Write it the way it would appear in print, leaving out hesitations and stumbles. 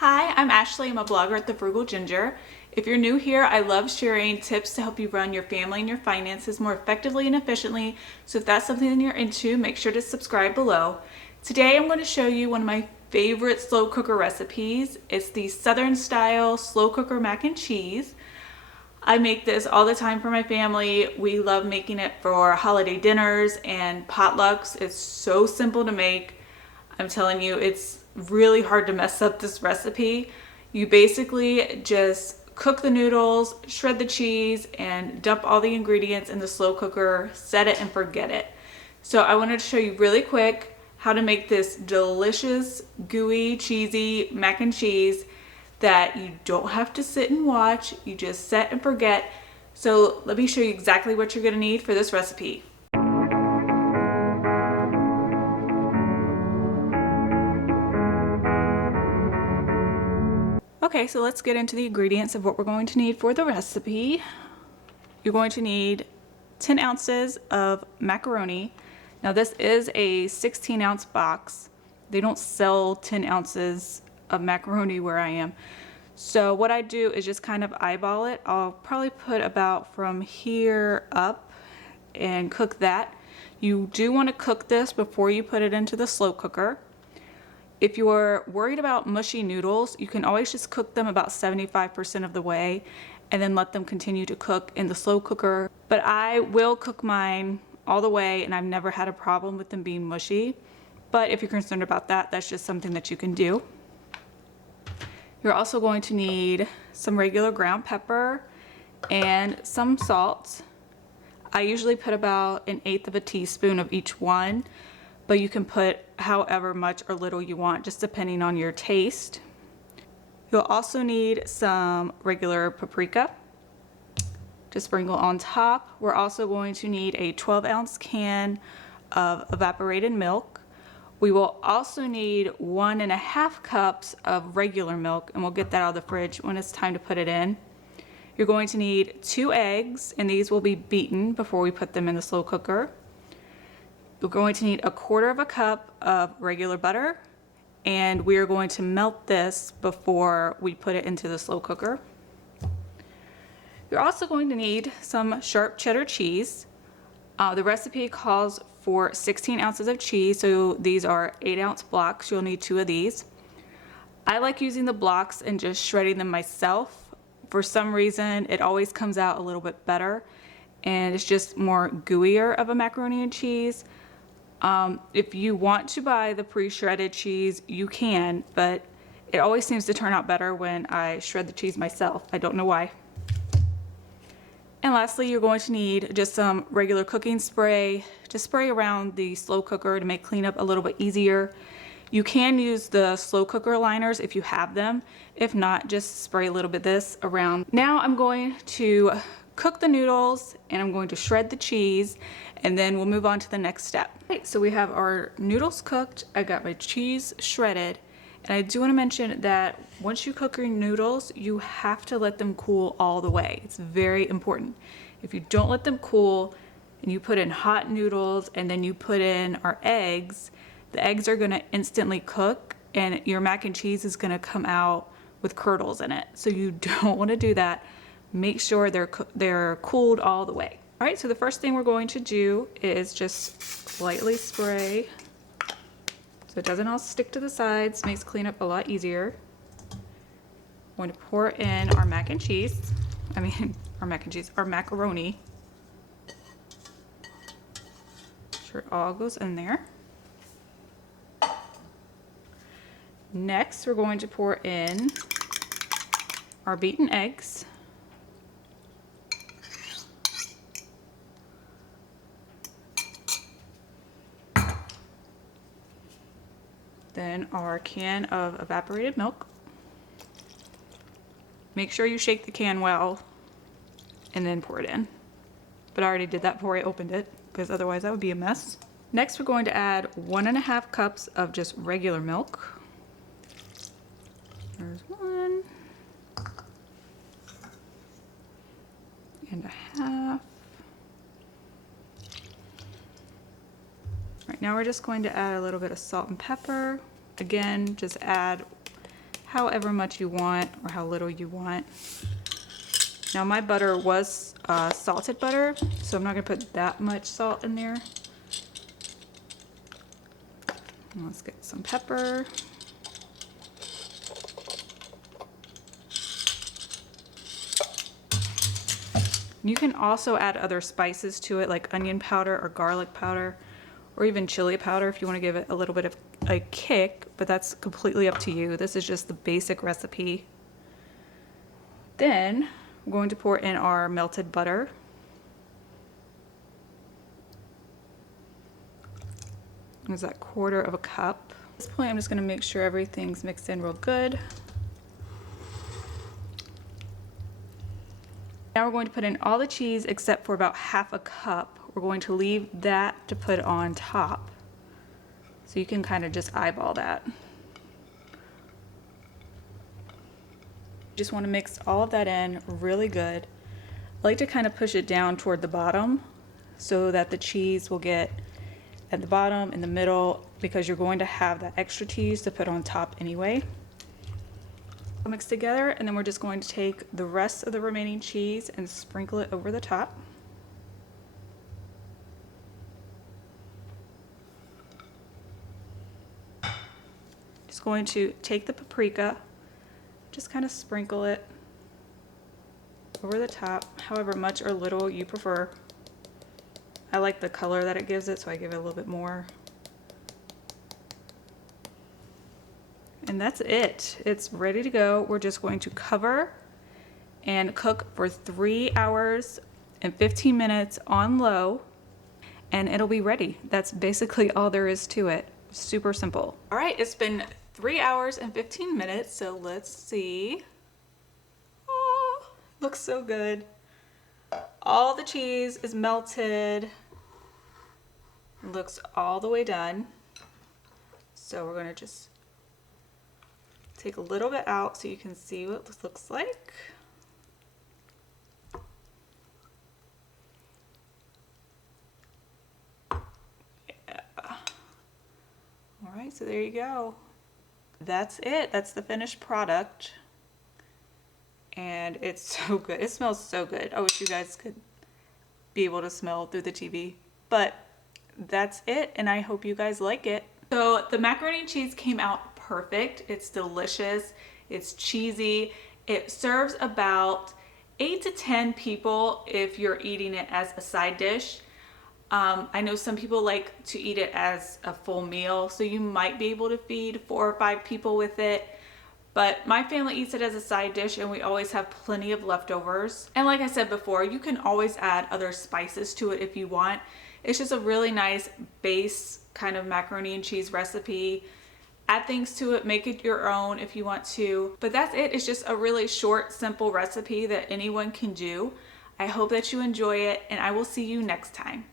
Hi, I'm Ashley. I'm a blogger at The Frugal Ginger. If you're new here, I love sharing tips to help you run your family and your finances more effectively and efficiently. So if that's something that you're into, make sure to subscribe below. Today I'm going to show you one of my favorite slow cooker recipes. It's the Southern style slow cooker mac and cheese. I make this all the time for my family. We love making it for holiday dinners and potlucks. It's so simple to make. I'm telling you, it's really hard to mess up this recipe. You basically just cook the noodles, shred the cheese, and dump all the ingredients in the slow cooker, set it and forget it. So I wanted to show you really quick how to make this delicious, gooey, cheesy mac and cheese that you don't have to sit and watch. You just set and forget. So let me show you exactly what you're gonna need for this recipe. Okay, so let's get into the ingredients of what we're going to need for the recipe. You're going to need 10 ounces of macaroni. Now this is a 16-ounce box. They don't sell 10 ounces of macaroni where I am. So what I do is just kind of eyeball it. I'll probably put about from here up and cook that. You do want to cook this before you put it into the slow cooker. If you're worried about mushy noodles, you can always just cook them about 75% of the way and then let them continue to cook in the slow cooker. But I will cook mine all the way and I've never had a problem with them being mushy. But if you're concerned about that, that's just something that you can do. You're also going to need some regular ground pepper and some salt. I usually put about 1/8 of a teaspoon of each one, but you can put however much or little you want, just depending on your taste. You'll also need some regular paprika to sprinkle on top. We're also going to need a 12-ounce can of evaporated milk. We will also need 1.5 cups of regular milk, and we'll get that out of the fridge when it's time to put it in. You're going to need 2 eggs, and these will be beaten before we put them in the slow cooker. You're going to need 1/4 cup of regular butter, and we are going to melt this before we put it into the slow cooker. You're also going to need some sharp cheddar cheese. The recipe calls for 16 ounces of cheese, so these are 8-ounce blocks. You'll need 2 of these. I like using the blocks and just shredding them myself. For some reason, it always comes out a little bit better, and it's just more gooier of a macaroni and cheese. If you want to buy the pre-shredded cheese, you can, but it always seems to turn out better when I shred the cheese myself. I don't know why. And lastly, you're going to need just some regular cooking spray. Just spray around the slow cooker to make cleanup a little bit easier. You can use the slow cooker liners if you have them. If not, just spray a little bit this around. Now I'm going to cook the noodles and I'm going to shred the cheese, and then we'll move on to the next step. Okay, so we have our noodles cooked. I got my cheese shredded. And I do want to mention that once you cook your noodles, you have to let them cool all the way. It's very important. If you don't let them cool and you put in hot noodles and then you put in our eggs, the eggs are going to instantly cook and your mac and cheese is going to come out with curdles in it. So you don't want to do that. Make sure they're cooled all the way. All right, so the first thing we're going to do is just lightly spray so it doesn't all stick to the sides, makes cleanup a lot easier. I'm going to pour in our mac and cheese. Our macaroni. Sure it all goes in there. Next, we're going to pour in our beaten eggs. Then our can of evaporated milk. Make sure you shake the can well and then pour it in. But I already did that before I opened it because otherwise that would be a mess. Next, we're going to add 1.5 cups of just regular milk. There's 1.5. Right, now we're just going to add a little bit of salt and pepper. Again, just add however much you want or how little you want. Now my butter was salted butter, so I'm not gonna put that much salt in there. And let's get some pepper. You can also add other spices to it, like onion powder or garlic powder, or even chili powder if you want to give it a little bit of a kick, but that's completely up to you. This is just the basic recipe. Then we're going to pour in our melted butter. There's that 1/4 cup. At this point, I'm just going to make sure everything's mixed in real good. Now we're going to put in all the cheese except for about 1/2 cup. We're going to leave that to put on top. So you can kind of just eyeball that. Just want to mix all of that in really good. I like to kind of push it down toward the bottom so that the cheese will get at the bottom, in the middle, because you're going to have that extra cheese to put on top anyway. Mix together, and then we're just going to take the rest of the remaining cheese and sprinkle it over the top. Just going to take the paprika, just kind of sprinkle it over the top, however much or little you prefer. I like the color that it gives it, so I give it a little bit more. And that's it. It's ready to go. We're just going to cover and cook for 3 hours and 15 minutes on low, and it'll be ready. That's basically all there is to it. Super simple. All right, it's been 3 hours and 15 minutes, so let's see. Oh, looks so good. All the cheese is melted. Looks all the way done. So we're gonna just take a little bit out so you can see what this looks like. Yeah. All right, so there you go. That's it. That's the finished product. And it's so good. It smells so good. I wish you guys could be able to smell through the TV. But that's it, and I hope you guys like it. So the macaroni and cheese came out perfect. It's delicious. It's cheesy. It serves about 8 to 10 people if you're eating it as a side dish. I know some people like to eat it as a full meal, so you might be able to feed 4 or 5 people with it. But my family eats it as a side dish, and we always have plenty of leftovers. And like I said before, you can always add other spices to it if you want. It's just a really nice base kind of macaroni and cheese recipe. Add things to it, make it your own if you want to. But that's it. It's just a really short, simple recipe that anyone can do. I hope that you enjoy it, and I will see you next time.